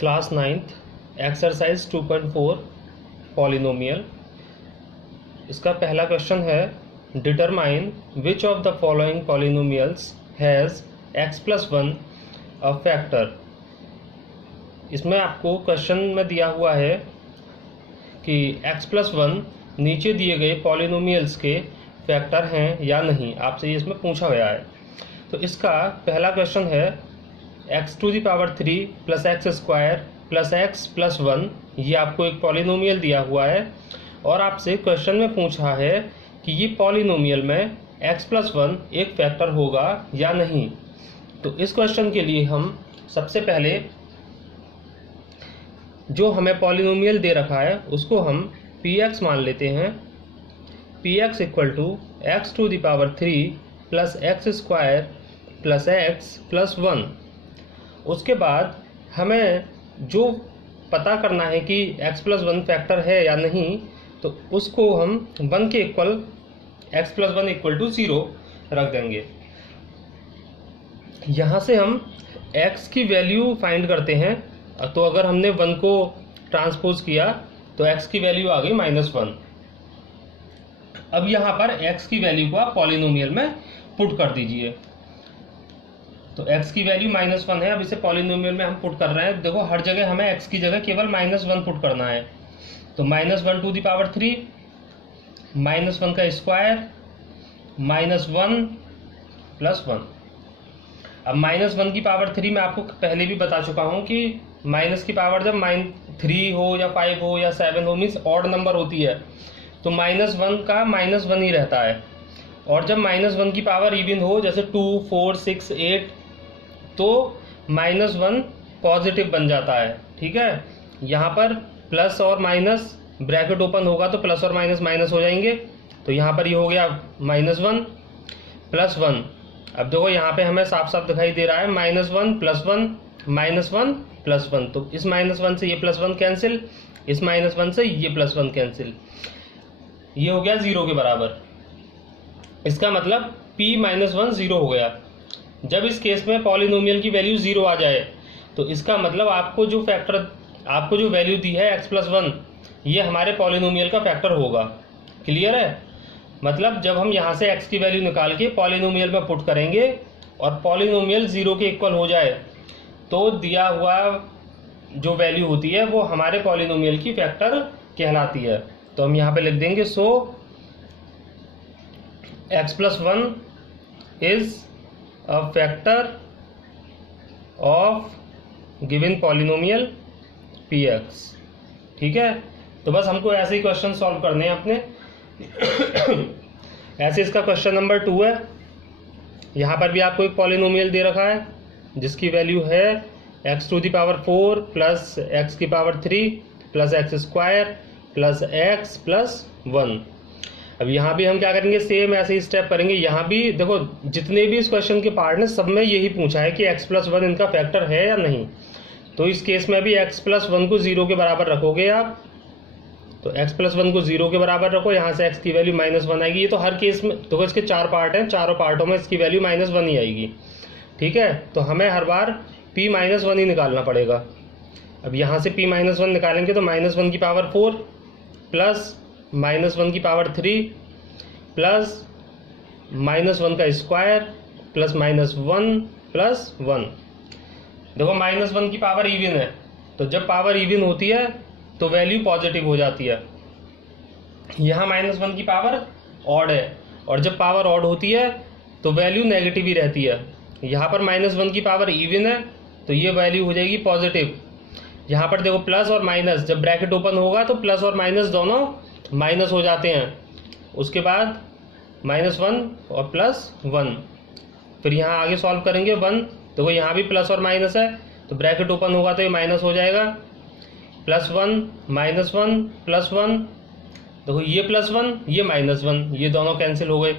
Class 9th exercise 2.4 polynomial. इसका पहला question है determine which of the following polynomials has x+1 a factor. इसमें आपको क्वेश्चन में दिया हुआ है कि x+1 नीचे दिए गए पॉलिनोमियल्स के फैक्टर हैं या नहीं, आपसे ये इसमें पूछा गया है। तो इसका पहला क्वेश्चन है x³ plus x square plus x plus 1, ये आपको एक पॉलिनोमियल दिया हुआ है और आपसे क्वेश्चन में पूछा है कि ये पॉलिनोमियल में x+1 एक फैक्टर होगा या नहीं। तो इस क्वेश्चन के लिए हम सबसे पहले जो हमें पॉलिनोमियल दे रखा है उसको हम px मान लेते हैं। px equal to x³ plus x square plus x plus 1। उसके बाद हमें जो पता करना है कि x+1 फैक्टर है या नहीं, तो उसको हम 1 के इक्वल x+1 इक्वल टू 0 रख देंगे। यहाँ से हम x की वैल्यू फाइंड करते हैं। तो अगर हमने 1 को ट्रांसपोज किया तो x की वैल्यू आ गई -1। अब यहाँ पर x की वैल्यू को आप पॉलिनोमियल में पुट कर दीजिए। तो x की वैल्यू -1 है। अब इसे पॉलिनोमियल में हम पुट कर रहे हैं। देखो हर जगह हमें x की जगह केवल -1 पुट करना है। तो -1 टू द पावर 3, -1 का स्क्वायर, -1 प्लस 1। अब -1 की पावर 3 मैं आपको पहले भी बता चुका हूँ कि माइनस की पावर जब 3 हो या 5 हो या 7 हो, मीन्स ऑड नंबर होती है, तो -1 का -1 ही रहता है। और जब -1 की पावर इवन हो, जैसे 2, 4, 6, 8, तो -1 पॉजिटिव बन जाता है। ठीक है, यहाँ पर प्लस और माइनस ब्रैकेट ओपन होगा तो प्लस और माइनस माइनस हो जाएंगे। तो यहाँ पर ये हो गया -1 प्लस 1। अब देखो यहाँ पे हमें साफ साफ दिखाई दे रहा है -1 प्लस 1 -1 प्लस 1। तो इस -1 से ये +1 कैंसिल, इस -1 से ये +1 कैंसिल, ये हो गया 0 के बराबर। इसका मतलब p-1 0 हो गया। जब इस केस में पॉलिनोमियल की वैल्यू 0 आ जाए तो इसका मतलब आपको जो वैल्यू दी है x+1, ये हमारे पॉलिनोमियल का फैक्टर होगा। क्लियर है? मतलब जब हम यहाँ से x की वैल्यू निकाल के पॉलिनोमियल में पुट करेंगे और पॉलिनोमियल 0 के इक्वल हो जाए तो दिया हुआ जो वैल्यू होती है वो हमारे पॉलिनोमियल की फैक्टर कहलाती है। तो हम यहाँ पे लिख देंगे सो x+1 is a factor of given polynomial px। ठीक है, तो बस हमको ऐसे ही क्वेश्चन सॉल्व करने हैं अपने। ऐसे इसका क्वेश्चन नंबर 2 है। यहाँ पर भी आपको एक पॉलिनोमियल दे रखा है जिसकी वैल्यू है x⁴ plus x³ plus x square plus x plus 1। अब यहाँ भी हम क्या करेंगे, सेम ऐसे ही स्टेप करेंगे। यहाँ भी देखो जितने भी इस क्वेश्चन के पार्ट हैं सब में यही पूछा है कि x+1 इनका फैक्टर है या नहीं। तो इस केस में भी x+1 को 0 के बराबर रखोगे आप। तो x+1 को 0 के बराबर रखो, यहाँ से x की वैल्यू -1 आएगी। ये तो हर केस में, देखो इसके 4 पार्ट हैं, चारों पार्टों में इसकी वैल्यू -1 ही आएगी। ठीक है, तो हमें हर बार p-1 ही निकालना पड़ेगा। अब यहाँ से p-1 निकालेंगे तो -1 की पावर 4 प्लस -1 की पावर 3 प्लस -1 का स्क्वायर प्लस -1 प्लस 1। देखो -1 की पावर इवन है, तो जब पावर इवन होती है तो वैल्यू पॉजिटिव हो जाती है। यहाँ -1 की पावर ऑड है और जब पावर ऑड होती है तो वैल्यू नेगेटिव ही रहती है। यहाँ पर -1 की पावर इवन है तो ये वैल्यू हो जाएगी पॉजिटिव। यहाँ पर देखो प्लस और माइनस, जब ब्रैकेट ओपन होगा तो प्लस और माइनस दोनों माइनस हो जाते हैं। उसके बाद -1 और प्लस 1। फिर यहाँ आगे सॉल्व करेंगे 1। देखो यहाँ भी प्लस और माइनस है तो ब्रैकेट ओपन होगा तो ये माइनस हो जाएगा। +1 -1 प्लस 1। देखो ये +1 ये -1, ये दोनों कैंसिल हो गए।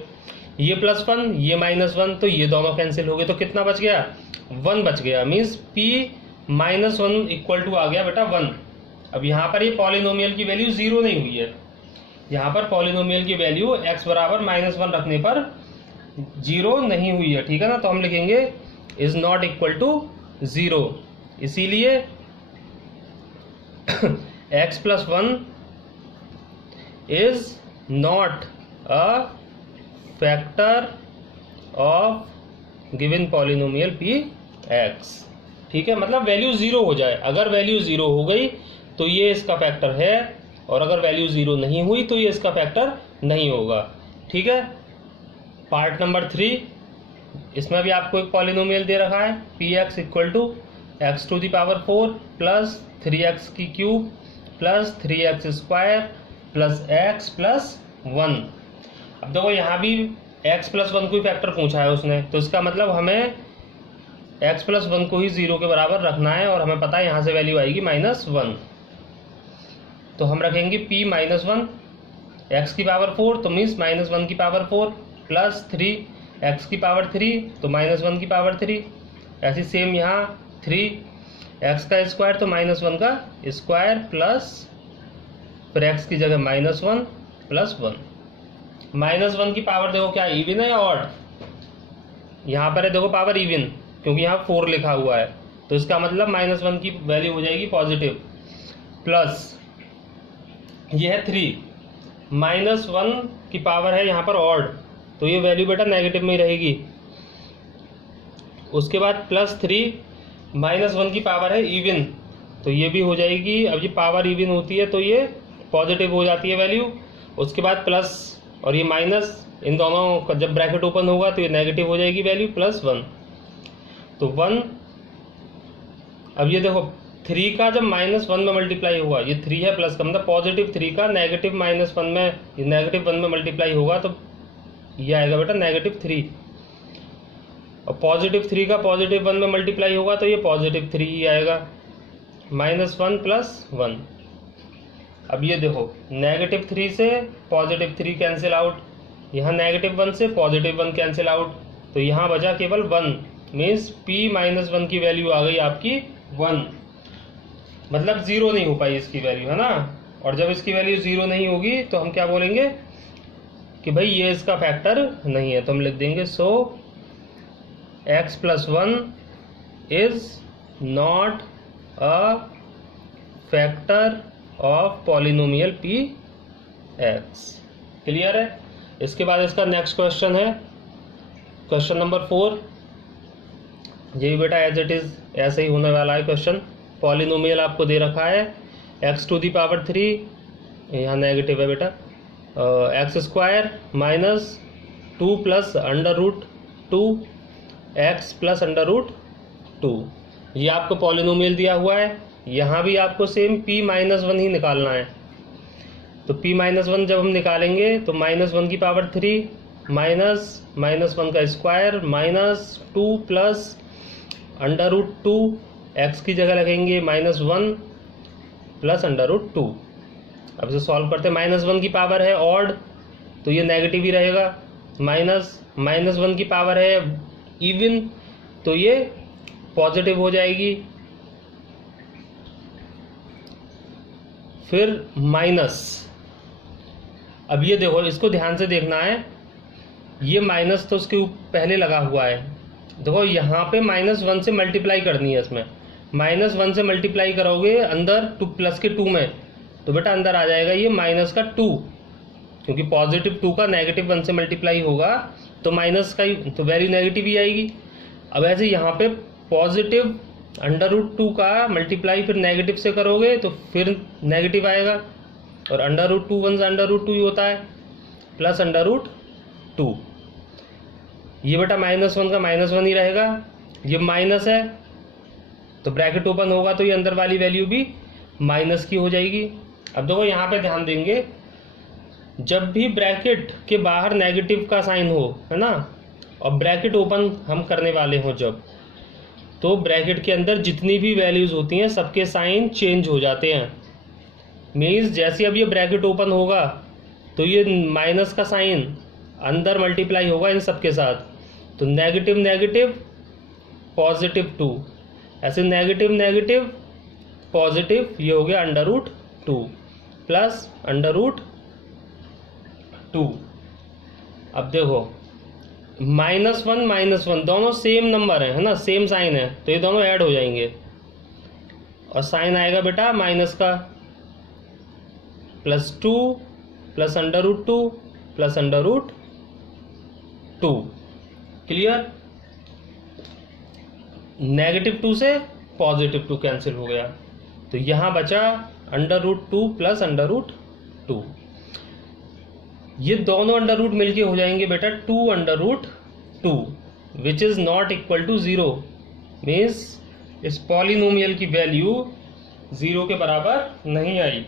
ये +1 ये -1, तो ये दोनों कैंसिल हो गए। तो कितना बच गया? 1 बच गया। मीन्स p-1 इक्वल टू आ गया बेटा 1। अब यहाँ पर ये पॉलिनोमियल की वैल्यू 0 नहीं हुई है। यहाँ पर पॉलिनोमियल की वैल्यू x बराबर -1 रखने पर 0 नहीं हुई है। ठीक है ना, तो हम लिखेंगे इज नॉट इक्वल टू 0। इसीलिए x plus one is not a factor of given polynomial p x. ठीक है, मतलब वैल्यू जीरो हो जाए। अगर वैल्यू जीरो हो गई तो ये इसका फैक्टर है, और अगर वैल्यू जीरो नहीं हुई तो ये इसका फैक्टर नहीं होगा। ठीक है, पार्ट नंबर 3, इसमें भी आपको एक पॉलिनोमियल दे रखा है p x equal to x to the power 4 plus 3x की cube plus 3x square plus x plus 1। अब देखो यहाँ भी x प्लस 1 को ही फैक्टर पूछा है उसने, तो इसका मतलब हमें x प्लस 1 को ही 0 के बराबर रखना है, और हमें पता है यहाँ से वैल्यू आएगी -1। तो हम रखेंगे p -1 x की पावर 4, तो मीन्स -1 की पावर 4 प्लस 3x की पावर 3, तो -1 की पावर 3। ऐसी सेम यहाँ 3x का स्क्वायर, तो -1 का स्क्वायर प्लस फिर x की जगह -1 प्लस 1। -1 की पावर देखो क्या इवन है या ऑड? यहाँ पर है देखो पावर इवन, क्योंकि यहाँ 4 लिखा हुआ है, तो इसका मतलब -1 की वैल्यू हो जाएगी पॉजिटिव, प्लस ये है 3 -1 की पावर है यहाँ पर ऑड, तो ये वैल्यू बेटा नेगेटिव में ही रहेगी। उसके बाद प्लस 3 -1 की पावर है इवन, तो ये भी हो जाएगी। अब ये पावर इवन होती है तो ये पॉजिटिव हो जाती है वैल्यू। उसके बाद प्लस और ये माइनस, इन दोनों का जब ब्रैकेट ओपन होगा तो ये नेगेटिव हो जाएगी वैल्यू, +1, तो 1। अब ये देखो 3 का जब -1 में मल्टीप्लाई हुआ, ये 3 है प्लस का, मतलब पॉजिटिव 3 का नेगेटिव -1 में, नेगेटिव 1 में मल्टीप्लाई होगा तो ये आएगा बेटा -3, और पॉजिटिव 3 का पॉजिटिव 1 में मल्टीप्लाई होगा तो ये पॉजिटिव 3 ही आएगा, -1 प्लस 1। अब ये देखो -3 से +3 कैंसिल आउट, यहाँ -1 से +1 कैंसिल आउट, तो यहाँ बचा केवल 1, मीन्स p -1 की वैल्यू आ गई आपकी 1, मतलब 0 नहीं हो पाई इसकी वैल्यू, है ना। और जब इसकी वैल्यू 0 नहीं होगी तो हम क्या बोलेंगे कि भाई ये इसका फैक्टर नहीं है, तो हम लिख देंगे सो x plus 1 is not a factor of polynomial p x. Clear है। इसके बाद इसका नेक्स्ट क्वेश्चन है क्वेश्चन नंबर 4। ये बेटा एज इट इज ऐसे ही होने वाला है क्वेश्चन। पॉलिनोमियल आपको दे रखा है x टू दी पावर 3, यहाँ नेगेटिव है बेटा, x square -2 plus √2 x plus √2। ये आपको पॉलिनोमियल दिया हुआ है। यहाँ भी आपको सेम p -1 ही निकालना है, तो p -1 जब हम निकालेंगे तो -1 की पावर 3 -1 का स्क्वायर -2 प्लस √2, x की जगह लगेंगे -1 प्लस √2। अब इसे सॉल्व करते हैं। -1 की पावर है ऑड, तो ये नेगेटिव ही रहेगा, -1 की पावर है इवन, तो ये पॉजिटिव हो जाएगी, फिर माइनस। अब ये देखो इसको ध्यान से देखना है, ये माइनस तो उसके पहले लगा हुआ है, देखो यहाँ पे -1 से मल्टीप्लाई करनी है। इसमें -1 से मल्टीप्लाई करोगे अंदर प्लस के 2 में, तो बेटा अंदर आ जाएगा ये -2, क्योंकि +2 का -1 से मल्टीप्लाई होगा तो माइनस का ही तो वैल्यू नेगेटिव ही आएगी। अब ऐसे यहाँ पे पॉजिटिव √2 का मल्टीप्लाई फिर नेगेटिव से करोगे तो फिर नेगेटिव आएगा, और √2 1 से √2 ही होता है, प्लस √2। ये बेटा -1 का -1 ही रहेगा, ये माइनस है तो ब्रैकेट ओपन होगा तो ये अंदर वाली वैल्यू भी माइनस की हो जाएगी। अब देखो यहाँ पे ध्यान देंगे, जब भी ब्रैकेट के बाहर नेगेटिव का साइन हो, है ना, और ब्रैकेट ओपन हम करने वाले हो जब, तो ब्रैकेट के अंदर जितनी भी वैल्यूज होती हैं सबके साइन चेंज हो जाते हैं। मीन्स जैसे अब ये ब्रैकेट ओपन होगा तो ये माइनस का साइन अंदर मल्टीप्लाई होगा इन सबके साथ, तो नेगेटिव नेगेटिव +2, ऐसे नेगेटिव नेगेटिव पॉजिटिव, ये हो गया √2 प्लस √2। अब देखो -1 दोनों सेम नंबर है ना, सेम साइन है, तो ये दोनों ऐड हो जाएंगे। और साइन आएगा बेटा माइनस का, +2 प्लस √2 प्लस √2। क्लियर? -2 से +2 कैंसिल हो गया, तो यहां बचा √2 प्लस √2। ये दोनों अंडर रूट मिलके हो जाएंगे बेटा 2√2, which is not equal to 0। Means इस पॉलिनोमियल की वैल्यू 0 के बराबर नहीं आई।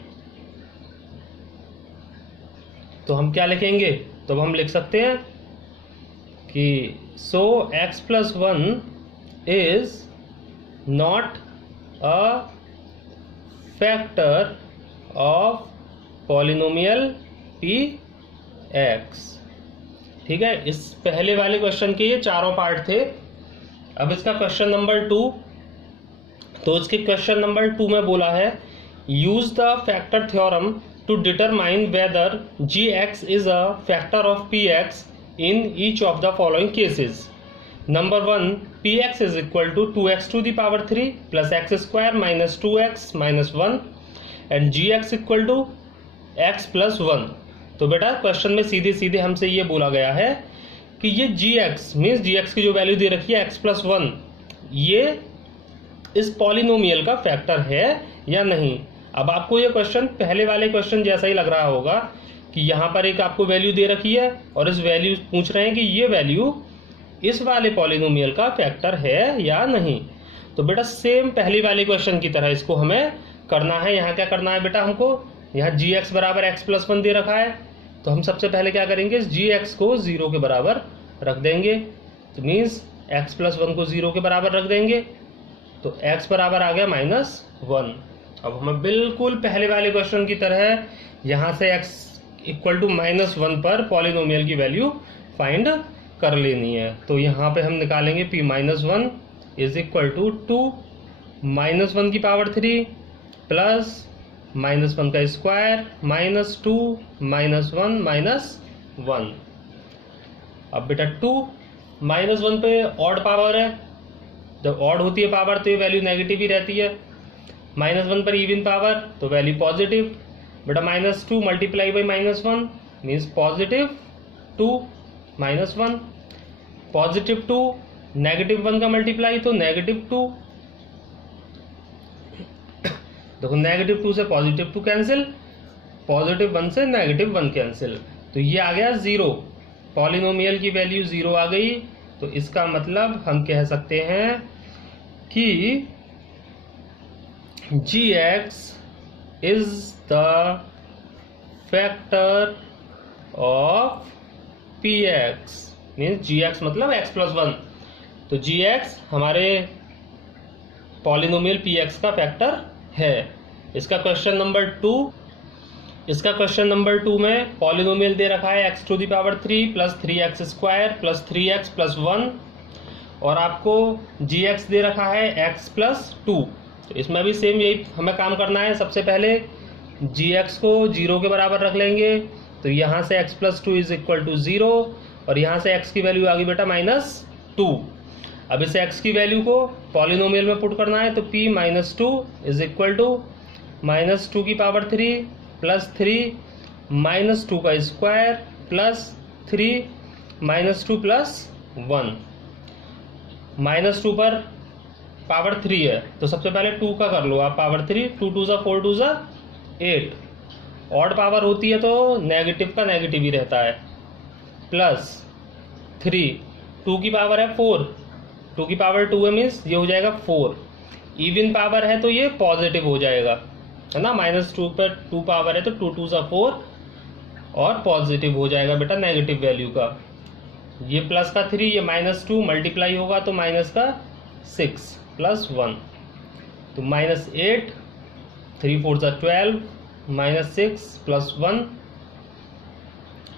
तो हम क्या लिखेंगे? तो हम लिख सकते हैं कि सो x+1 is not a factor of polynomial px। ठीक है, इस पहले वाले क्वेश्चन के ये चारों पार्ट थे। अब इसका क्वेश्चन नंबर 2, तो इसके क्वेश्चन नंबर 2 में बोला है use the factor theorem to determine whether gx is a factor of px in each of the following cases. Number 1, px is equal to 2x⁻³ plus x² minus 2x minus 1 and gx equal to x+1। तो बेटा question में सीधे सीधे हमसे ये बोला गया है कि ये gx मीन्स gx की जो वैल्यू दे रखी है x+1, ये इस पॉलिनोमियल का फैक्टर है या नहीं। अब आपको ये क्वेश्चन पहले वाले क्वेश्चन जैसा ही लग रहा होगा कि यहाँ पर एक आपको वैल्यू दे रखी है और इस वैल्यू पूछ रहे हैं कि ये वैल्यू इस वाले पॉलिनोमियल का फैक्टर है या नहीं। तो बेटा सेम पहले वाले क्वेश्चन की तरह इसको हमें करना है। यहाँ क्या करना है बेटा, हमको यहाँ gx बराबर x+1 दे रखा है, तो हम सबसे पहले क्या करेंगे, इस gx को 0 के बराबर रख देंगे। तो मीन्स x+1 को 0 के बराबर रख देंगे, तो x बराबर आ गया -1। अब हमें बिल्कुल पहले वाले क्वेश्चन की तरह यहाँ से x इक्वल टू -1 पर पॉलिनोमियल की वैल्यू फाइंड कर लेनी है। तो यहाँ पे हम निकालेंगे p-1 is equal to 2 -1³ plus -1 का स्क्वायर -2 -1 -1। अब बेटा 2 -1 पे ऑड पावर है, जब ऑड होती है पावर तो ये वैल्यू नेगेटिव ही रहती है। -1 पर इवन पावर तो वैल्यू पॉजिटिव। बेटा -2 मल्टीप्लाई बाई -1 मीन्स +2 -1, +2 -1 का मल्टीप्लाई तो -2। देखो -2 से +2 कैंसिल, +1 से -1 कैंसिल, तो ये आ गया 0। पॉलिनोमियल की वैल्यू 0 आ गई। तो इसका मतलब हम कह सकते हैं कि gx is the factor of px। Means gx मतलब x+1, तो gx हमारे पॉलिनोमियल px का फैक्टर है। इसका क्वेश्चन नंबर 2 में पॉलिनोमियल दे रखा है x⁻³ plus 3x² plus 3x plus 1 और आपको gx दे रखा है x+2। तो इसमें भी सेम यही हमें काम करना है। सबसे पहले gx को 0 के बराबर रख लेंगे, तो यहाँ से x+2 इज इक्वल टू 0 और यहाँ से x की वैल्यू आ गई बेटा -2। अब इस x की वैल्यू को पॉलिनोमियल में पुट करना है, तो p-2 is equal to -2³ plus 3 -2 का स्क्वायर प्लस 3 -2 प्लस 1। -2 पर पावर 3 है, तो सबसे पहले 2 का कर लो आप पावर 3, 2 2 ज़ा 4 2 ज़ा 8। ऑड पावर होती है तो नेगेटिव का नेगेटिव ही रहता है, प्लस 3, 2 की पावर है 4, 2 की पावर 2 है मीन्स ये हो जाएगा 4। इवन पावर है तो ये पॉजिटिव हो जाएगा, है ना। -2 पर 2 पावर है तो 2 2 ज़ा 4 और पॉजिटिव हो जाएगा बेटा नेगेटिव वैल्यू का। ये प्लस का 3, ये -2 मल्टीप्लाई होगा तो माइनस का 6 प्लस 1, तो -8, 3 4 ज़ा 12 -6 प्लस 1।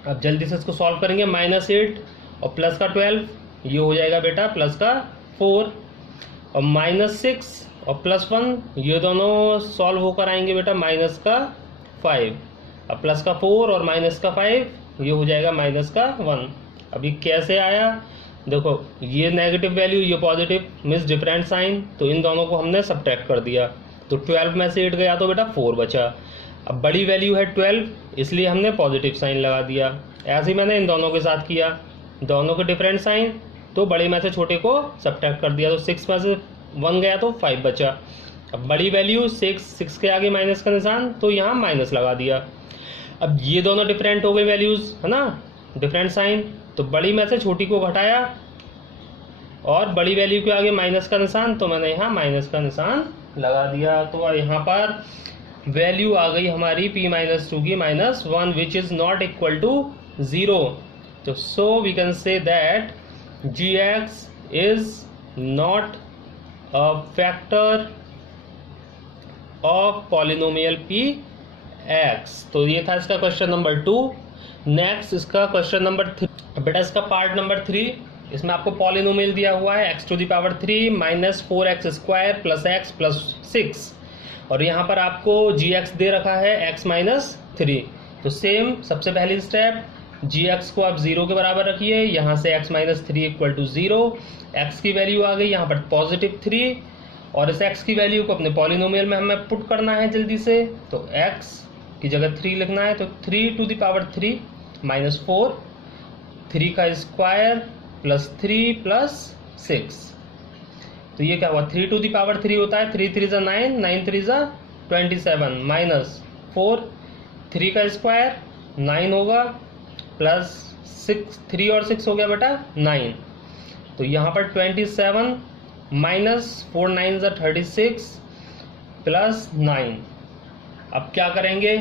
अब जल्दी से इसको सॉल्व करेंगे, -8 और प्लस का 12 ये हो जाएगा बेटा प्लस का 4 और -6 और प्लस 1 ये दोनों सॉल्व होकर आएंगे बेटा माइनस का 5। अब प्लस का 4 और माइनस का 5 ये हो जाएगा माइनस का 1। अभी कैसे आया देखो, ये नेगेटिव वैल्यू ये पॉजिटिव मीन्स डिफरेंट साइन, तो इन दोनों को हमने सब्ट्रैक्ट कर दिया, तो तो 12 में से 8 गया तो बेटा 4 बचा। अब बड़ी वैल्यू है 12, इसलिए हमने पॉजिटिव साइन लगा दिया। ऐसे ही मैंने इन दोनों के साथ किया, दोनों के डिफरेंट साइन, तो बड़े में से छोटे को सब्ट्रैक्ट कर दिया, तो 6 में से 1 गया तो 5 बचा। अब बड़ी वैल्यू 6 के आगे माइनस का निशान, तो यहाँ माइनस लगा दिया। अब ये दोनों डिफरेंट हो गई वैल्यूज, है ना, डिफरेंट साइन, तो बड़ी में से छोटी को घटाया और बड़ी वैल्यू के आगे माइनस का निशान, तो मैंने यहाँ माइनस का निशान लगा दिया। तो यहाँ पर वैल्यू आ गई हमारी p-2 की -1 which is not equal to 0। तो so we can say that gx is not a factor of polynomial px। तो ये था इसका क्वेश्चन नंबर 2। नेक्स्ट इसका क्वेश्चन नंबर 3, बेटा इसका पार्ट नंबर 3, इसमें आपको पॉलिनोमियल दिया हुआ है x⁻³ -4x² + x + 6, और यहाँ पर आपको gx दे रखा है x-3। तो सेम सबसे पहली स्टेप, gx को आप 0 के बराबर रखिए, यहाँ से x-3 = 0, x की वैल्यू आ गई यहाँ पर +3, और इस x की वैल्यू को अपने पॉलिनोमियल में हमें पुट करना है जल्दी से। तो x की जगह 3 लिखना है, तो 3⁻³ -4, 3 का स्क्वायर +3 + 6, तो ये क्या हुआ, 3⁻³ होता है, 3 3 9, 9 3 27 -4, 3 का स्क्वायर 9 होगा, +6, 3 और 6 हो गया बेटा 9, तो यहाँ पर 27 -4 9 36 +9। अब क्या करेंगे,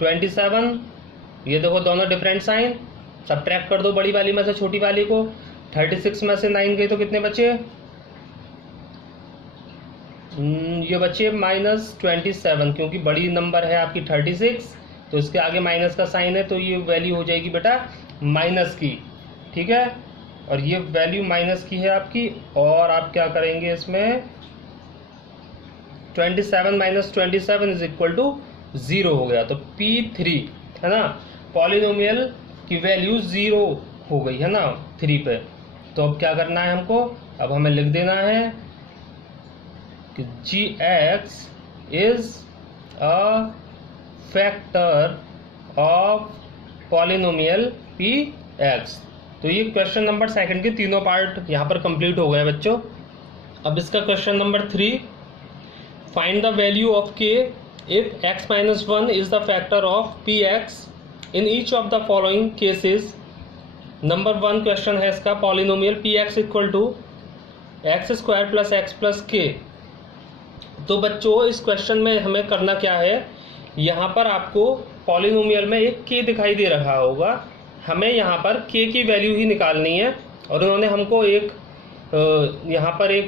27, ये देखो दोनों डिफरेंट साइन, सब्ट्रैक्ट कर दो बड़ी वाली में से छोटी वाली को, 36 में से 9 गए तो कितने बचे, ये बचे -27, क्योंकि बड़ी नंबर है आपकी 36, तो इसके आगे माइनस का साइन है, तो ये वैल्यू हो जाएगी बेटा माइनस की, ठीक है, और ये वैल्यू माइनस की है आपकी। और आप क्या करेंगे इसमें, 27 - 27 = 0 हो गया, तो P3 है ना, पॉलिनोमियल की वैल्यू 0 हो गई है ना 3 पे। तो अब क्या करना है हमको, अब हमें लिख देना है कि gx is a factor of polynomial px। तो ये क्वेश्चन नंबर 2 के तीनों पार्ट यहाँ पर कंप्लीट हो गए बच्चों। अब इसका question number 3, find the value of k if x-1 is the factor of px in each of the following cases. Number 1 question है इसका, polynomial px = x² + x + k। तो बच्चों इस क्वेश्चन में हमें करना क्या है, यहाँ पर आपको पॉलिनोमियल में एक k दिखाई दे रहा होगा, हमें यहाँ पर k की वैल्यू ही निकालनी है, और उन्होंने हमको एक यहाँ पर एक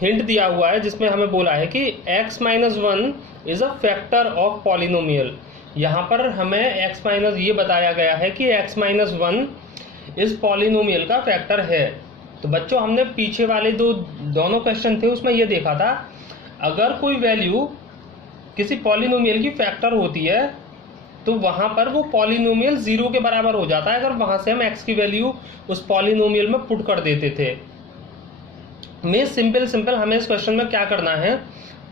हिंट दिया हुआ है जिसमें हमें बोला है कि x-1 is a factor of polynomial. यहाँ पर हमें ये बताया गया है कि x-1 इस पॉलिनोमियल का फैक्टर है। तो बच्चों हमने पीछे वाले दोनों क्वेश्चन थे उसमें ये देखा था, अगर कोई वैल्यू किसी पॉलिनोमियल की फैक्टर होती है तो वहाँ पर वो पॉलिनोमियल 0 के बराबर हो जाता है, अगर वहाँ से हम x की वैल्यू उस पॉलिनोमियल में पुट कर देते थे। मैं सिंपल हमें इस क्वेश्चन में क्या करना है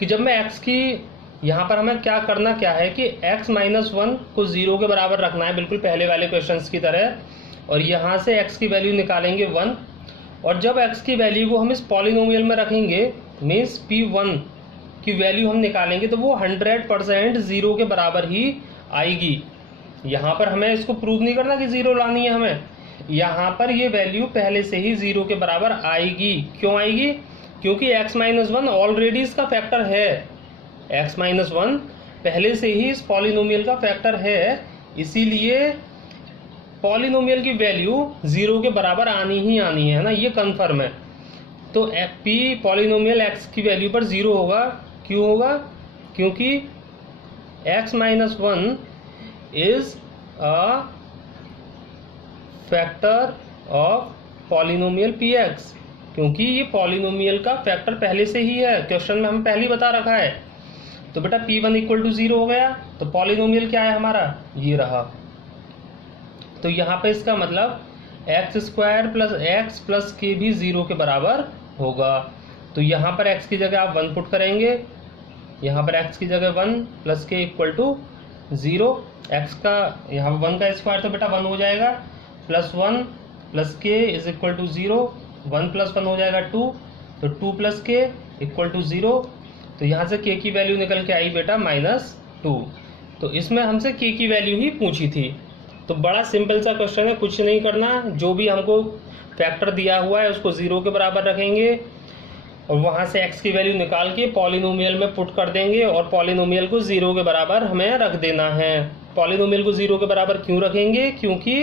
कि जब मैं x की, यहाँ पर हमें क्या है कि x-1 को 0 के बराबर रखना है, बिल्कुल पहले वाले क्वेश्चंस की तरह, और यहाँ से x की वैल्यू निकालेंगे 1, और जब x की वैल्यू को हम इस पॉलिनोमियल में रखेंगे, मीन्स P1 की वैल्यू हम निकालेंगे, तो वो 100% 0 के बराबर ही आएगी। यहाँ पर हमें इसको प्रूव नहीं करना कि 0 लानी है हमें, यहाँ पर ये वैल्यू पहले से ही 0 के बराबर आएगी। क्यों आएगी, क्योंकि x-1 ऑलरेडी इसका फैक्टर है, x-1 पहले से ही इस पॉलिनोमियल का फैक्टर है, इसीलिए पॉलिनोमियल की वैल्यू 0 के बराबर आनी ही आनी है ना, ये कंफर्म है। तो p पॉलिनोमियल x की वैल्यू पर 0 होगा। क्यों होगा, क्योंकि x-1 is a factor of polynomial px, क्योंकि ये पॉलिनोमियल का फैक्टर पहले से ही है, क्वेश्चन में हमें पहले ही बता रखा है। तो बेटा P1 = 0 हो गया, तो पॉलिनोमियल क्या है हमारा, ये रहा। तो यहाँ पे इसका मतलब x² + x + k भी 0 के बराबर होगा। तो यहाँ पर x की जगह आप 1 पुट करेंगे, यहाँ पर x की जगह 1 प्लस के इक्वल टू 0, x का यहाँ 1 का स्क्वायर तो बेटा 1 हो जाएगा, प्लस 1 प्लस के इज इक्वल टू 0, 1 प्लस 1 हो जाएगा 2, तो 2 प्लस के इक्वल टू 0, तो यहाँ से k की वैल्यू निकल के आई बेटा -2। तो इसमें हमसे k की वैल्यू ही पूछी थी। तो बड़ा सिंपल सा क्वेश्चन है, कुछ नहीं करना, जो भी हमको फैक्टर दिया हुआ है उसको 0 के बराबर रखेंगे और वहाँ से x की वैल्यू निकाल के पॉलिनोमियल में पुट कर देंगे और पॉलिनोमियल को 0 के बराबर हमें रख देना है। पॉलिनोमियल को 0 के बराबर क्यों रखेंगे? क्योंकि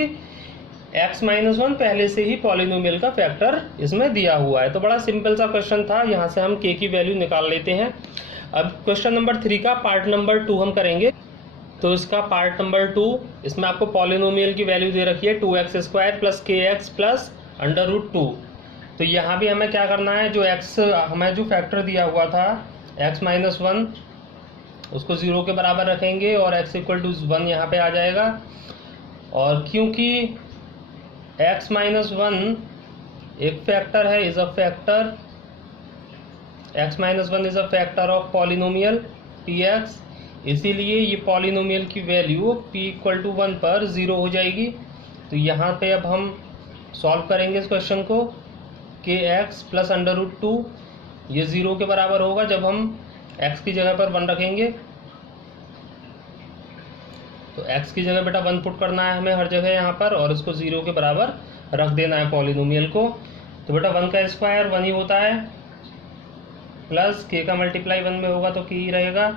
x-1 पहले से ही पॉलिनोमियल का फैक्टर इसमें दिया हुआ है। तो बड़ा सिंपल सा क्वेश्चन था, यहाँ से हम k की वैल्यू निकाल लेते हैं। अब क्वेश्चन नंबर 3 का पार्ट नंबर 2 हम करेंगे। तो इसका पार्ट नंबर 2, इसमें आपको पॉलिनोमियल की वैल्यू दे रखी है 2x² प्लस kx प्लस √2। तो यहाँ भी हमें क्या करना है, जो x हमें जो फैक्टर दिया हुआ था x-1 उसको 0 के बराबर रखेंगे और x इक्वल टू 1 यहाँ पे आ जाएगा। और क्योंकि x-1 एक फैक्टर है, is a factor, x-1 is a factor of polynomial px, इसीलिए ये पॉलिनोमियल की वैल्यू p इक्वल टू 1 पर 0 हो जाएगी। तो यहाँ पे अब हम सॉल्व करेंगे इस क्वेश्चन को, kx प्लस √2 ये 0 के बराबर होगा जब हम x की जगह पर 1 रखेंगे। तो x की जगह बेटा 1 पुट करना है हमें हर जगह यहाँ पर और इसको 0 के बराबर रख देना है पॉलिनोमियल को। तो बेटा 1 का स्क्वायर 1 ही होता है, प्लस k का मल्टीप्लाई 1 में होगा तो k ही रहेगा,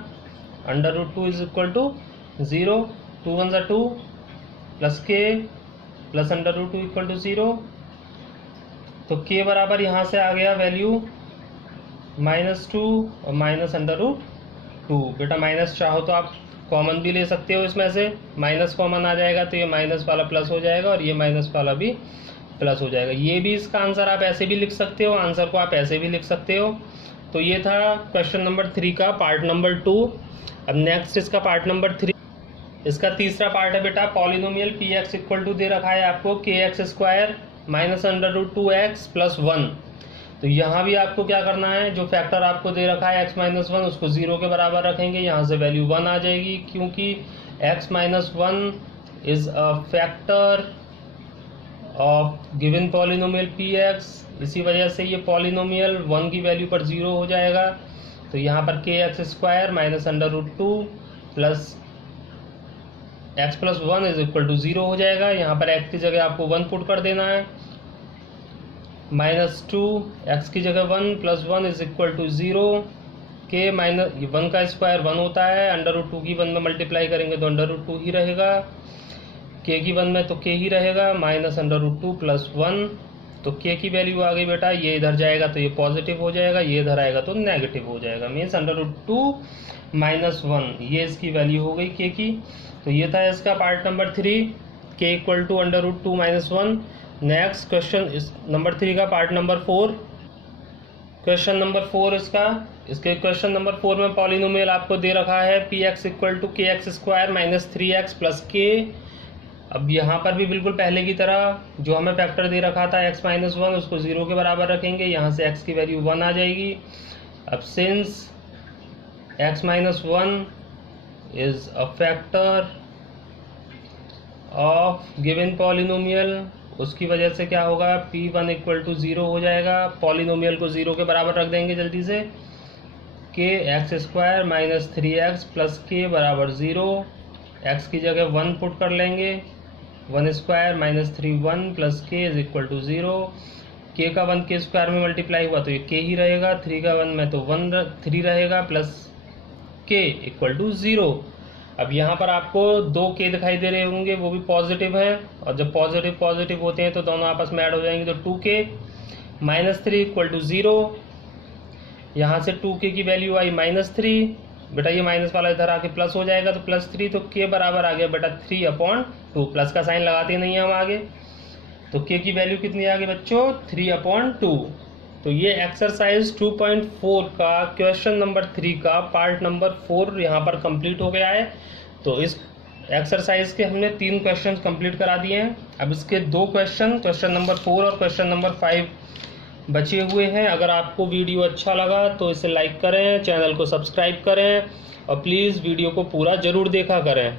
√2 is equal to 0, 2 1 2 plus k plus √2 equal to 0। तो k बराबर यहाँ से आ गया वैल्यू -2 और -√2। बेटा माइनस चाहो तो आप कॉमन भी ले सकते हो, इसमें से माइनस कॉमन आ जाएगा तो ये माइनस वाला प्लस हो जाएगा और ये माइनस वाला भी प्लस हो जाएगा। ये भी इसका आंसर आप ऐसे भी लिख सकते हो, आंसर को आप ऐसे भी लिख सकते हो। तो ये था क्वेश्चन नंबर 3 का पार्ट नंबर 2। अब नेक्स्ट इसका पार्ट नंबर 3, इसका तीसरा पार्ट है बेटा पॉलिनोमियल px इक्वल टू दे रखा है आपको kx² माइनस √2x प्लस 1। तो यहाँ भी आपको क्या करना है, जो फैक्टर आपको दे रखा है x-1 उसको 0 के बराबर रखेंगे, यहाँ से वैल्यू 1 आ जाएगी क्योंकि x-1 is a factor of given polynomial px, इसी वजह से ये पॉलिनोमियल 1 की वैल्यू पर 0 हो जाएगा। तो यहाँ पर kx² minus √2 plus x plus 1 is equal to 0 हो जाएगा। यहाँ पर x की जगह आपको 1 पुट कर देना है, -2 x की जगह 1 plus 1 is equal to 0, k minus 1 का स्क्वायर 1 होता है, √2 की 1 में मल्टीप्लाई करेंगे तो √2 ही रहेगा, k की 1 में तो k ही रहेगा, माइनस √2 प्लस 1। तो k की वैल्यू आ गई बेटा, ये इधर जाएगा तो ये पॉजिटिव हो जाएगा, ये इधर आएगा तो नेगेटिव हो जाएगा, मीन्स √2 माइनस 1, ये इसकी वैल्यू हो गई k की। तो ये था इसका part number 3, k equal to √2 minus 1। Next question number 3 का पार्ट नंबर 4। क्वेश्चन नंबर 4 इसके क्वेश्चन नंबर 4 में पॉलिनोमियल आपको दे रखा है px equal to kx² minus 3x plus k। अब यहाँ पर भी बिल्कुल पहले की तरह जो हमें फैक्टर दे रखा था x-1 उसको 0 के बराबर रखेंगे, यहाँ से x की वैल्यू 1 आ जाएगी। अब since x-1 is a factor of given polynomial, उसकी वजह से क्या होगा, p1 इक्वल टू 0 हो जाएगा। पॉलिनोमियल को 0 के बराबर रख देंगे जल्दी से, kx² minus 3x plus k बराबर 0, x की जगह 1 पुट कर लेंगे, 1² minus 3 1 plus k is equal to 0, k का 1 के स्क्वायर में मल्टीप्लाई हुआ तो ये k ही रहेगा, 3 का 1 में तो 3 रहेगा प्लस k इक्वल टू 0। अब यहाँ पर आपको 2 k दिखाई दे रहे होंगे, वो भी पॉजिटिव है, और जब पॉजिटिव होते हैं तो दोनों आपस में ऐड हो जाएंगे, तो 2k माइनस 3 इक्वल टू 0। यहाँ से 2k की वैल्यू आई -3, बेटा ये माइनस वाला इधर आके प्लस हो जाएगा तो +3, तो k बराबर आ गया बेटा 3/2, प्लस का साइन लगाते नहीं हम आगे। तो k की वैल्यू कितनी आ गई बच्चों, 3/2। तो ये एक्सरसाइज 2.4 का क्वेश्चन नंबर 3 का पार्ट नंबर 4 यहाँ पर कंप्लीट हो गया है। तो इस एक्सरसाइज के हमने 3 क्वेश्चन कंप्लीट करा दिए हैं। अब इसके 2 क्वेश्चन नंबर 4 और क्वेश्चन नंबर 5 बचे हुए हैं। अगर आपको वीडियो अच्छा लगा तो इसे लाइक करें, चैनल को सब्सक्राइब करें और प्लीज़ वीडियो को पूरा ज़रूर देखा करें।